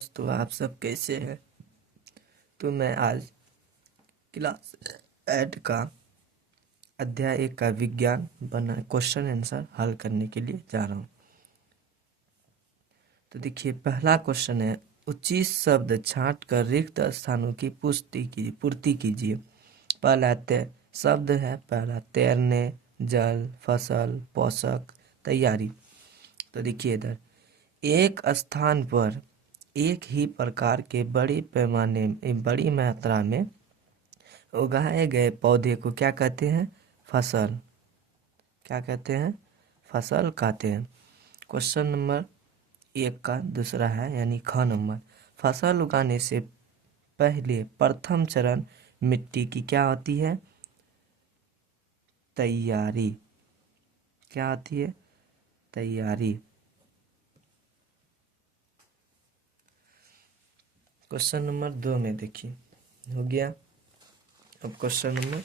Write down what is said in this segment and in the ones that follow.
तो आप सब कैसे हैं। तो मैं आज क्लास 8 का अध्याय 1 का विज्ञान बना क्वेश्चन आंसर हल करने के लिए जा रहा हूँ। तो देखिए, पहला क्वेश्चन है, उचित शब्द छांट कर रिक्त स्थानों की पूर्ति कीजिए। पहला शब्द है, पहला तैरने, जल, फसल, पोषक, तैयारी। तो देखिए इधर, एक स्थान पर एक ही प्रकार के बड़े पैमाने बड़ी मात्रा में उगाए गए पौधे को क्या कहते हैं? फसल। क्या कहते हैं? फसल कहते हैं। क्वेश्चन नंबर 1 का दूसरा है, यानी ख नंबर, फसल उगाने से पहले प्रथम चरण मिट्टी की क्या होती है? तैयारी। क्या होती है? तैयारी। क्वेश्चन नंबर 2 में देखिए, हो गया। अब क्वेश्चन नंबर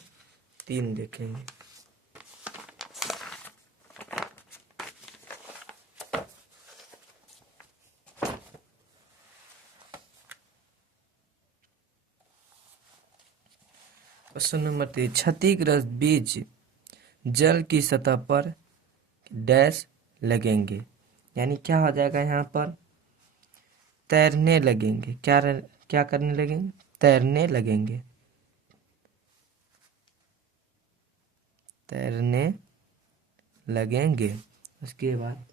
3 देखेंगे। क्वेश्चन नंबर 3, क्षतिग्रस्त बीज जल की सतह पर डैश लगेंगे, यानी क्या हो जाएगा? यहाँ पर तैरने लगेंगे। क्या करने लगेंगे? तैरने लगेंगे। तैरने लगेंगे। उसके बाद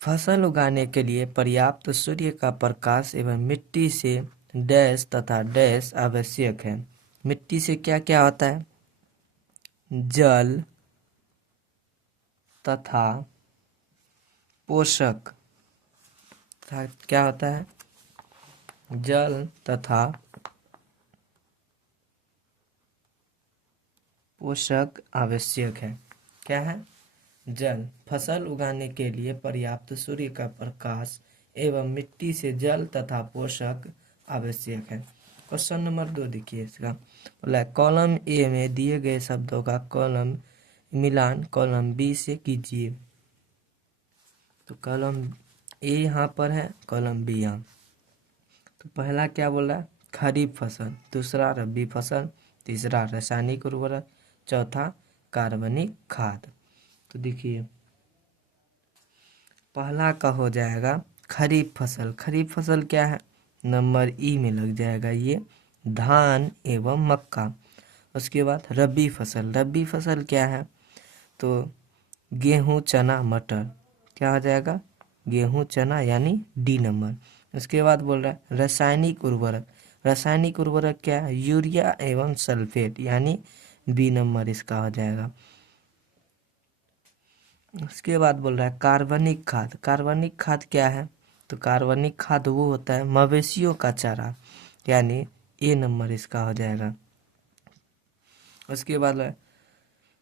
फसल उगाने के लिए पर्याप्त सूर्य का प्रकाश एवं मिट्टी से डैश तथा डैश आवश्यक है। मिट्टी से क्या क्या होता है? जल तथा पोषक। क्या होता है? जल तथा पोषक आवश्यक है। क्या है? जल। फसल उगाने के लिए पर्याप्त सूर्य का प्रकाश एवं मिट्टी से जल तथा पोषक आवश्यक है। क्वेश्चन नंबर 2 देखिए, इसका बोला कॉलम ए में दिए गए शब्दों का कॉलम मिलान कॉलम बी से कीजिए। तो कॉलम ए यहाँ पर है, कॉलम बी यहाँ। तो पहला क्या बोला? खरीफ फसल, दूसरा रबी फसल, तीसरा रासायनिक उर्वरक, चौथा कार्बनिक खाद। तो देखिए, पहला का हो जाएगा खरीफ फसल। खरीफ फसल क्या है? नंबर ई में लग जाएगा ये, धान एवं मक्का। उसके बाद रबी फसल। रबी फसल क्या है? तो गेहूं, चना, मटर। क्या हो जाएगा? गेहूं, चना, यानी डी नंबर। उसके बाद बोल रहा है रासायनिक उर्वरक। रासायनिक उर्वरक क्या है? यूरिया एवं सल्फेट, यानी बी नंबर इसका हो जाएगा। उसके बाद बोल रहा है कार्बनिक खाद। कार्बनिक खाद क्या है? तो कार्बनिक खाद वो होता है मवेशियों का चारा, यानी ए नंबर इसका हो जाएगा। उसके बाद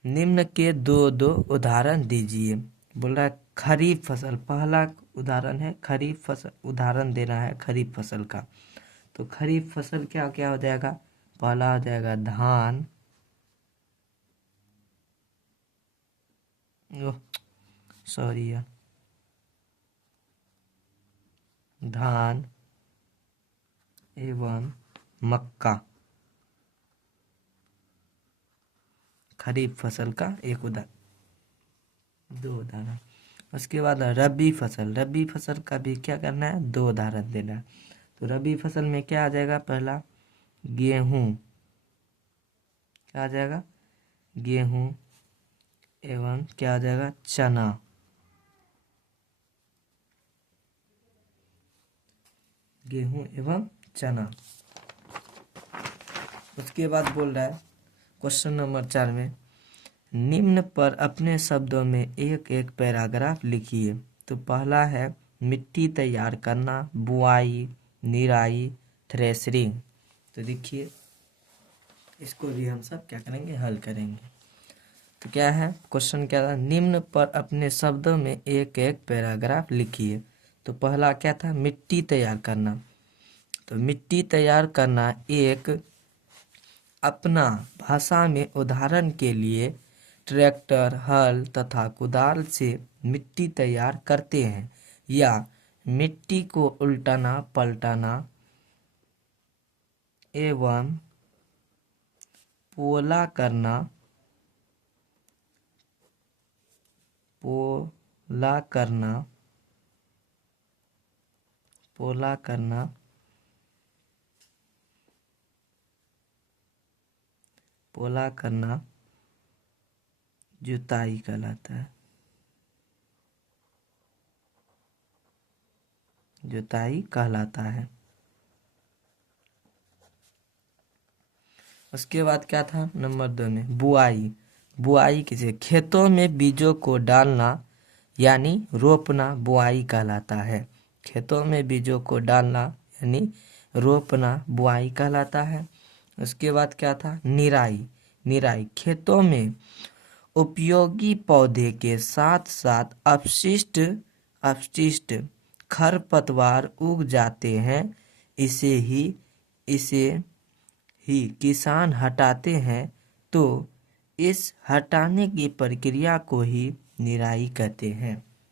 निम्न के दो दो उदाहरण दीजिए। बोल रहा है खरीफ फसल। पहला उदाहरण है खरीफ फसल, उदाहरण देना है खरीफ फसल का। तो खरीफ फसल क्या क्या हो जाएगा? पहला हो जाएगा धान, सॉरी यार, धान एवं मक्का। खरीफ फसल का एक उदाहरण, दो उदाहरण। उसके बाद रबी फसल। रबी फसल का भी क्या करना है? दो उदाहरण देना है। तो रबी फसल में क्या आ जाएगा? पहला गेहूं। क्या आ जाएगा? गेहूं एवं क्या आ जाएगा? चना। गेहूं एवं चना। उसके बाद बोल रहा है क्वेश्चन नंबर 4 में, निम्न पर अपने शब्दों में एक एक पैराग्राफ लिखिए। तो पहला है मिट्टी तैयार करना, बुआई, निराई, थ्रेशरिंग। तो देखिए, इसको भी हम सब क्या करेंगे? हल करेंगे। तो क्या है क्वेश्चन? क्या था? निम्न पर अपने शब्दों में एक एक पैराग्राफ लिखिए। तो पहला क्या था? मिट्टी तैयार करना। तो मिट्टी तैयार करना एक अपना भाषा में उदाहरण के लिए ट्रैक्टर, हल तथा कुदाल से मिट्टी तैयार करते हैं, या मिट्टी को उल्टाना पलटाना एवं पोला करना, पोला करना, पोला करना, पोला करना जुताई कहलाता है। जुताई कहलाता है। उसके बाद क्या था नंबर 2 में बुआई। बुआई किसे? खेतों में बीजों को डालना यानी रोपना बुआई कहलाता है। खेतों में बीजों को डालना यानी रोपना बुआई कहलाता है। उसके बाद क्या था निराई। निराई खेतों में उपयोगी पौधे के साथ साथ अपशिष्ट खरपतवार उग जाते हैं, इसे ही किसान हटाते हैं, तो इस हटाने की प्रक्रिया को ही निराई कहते हैं।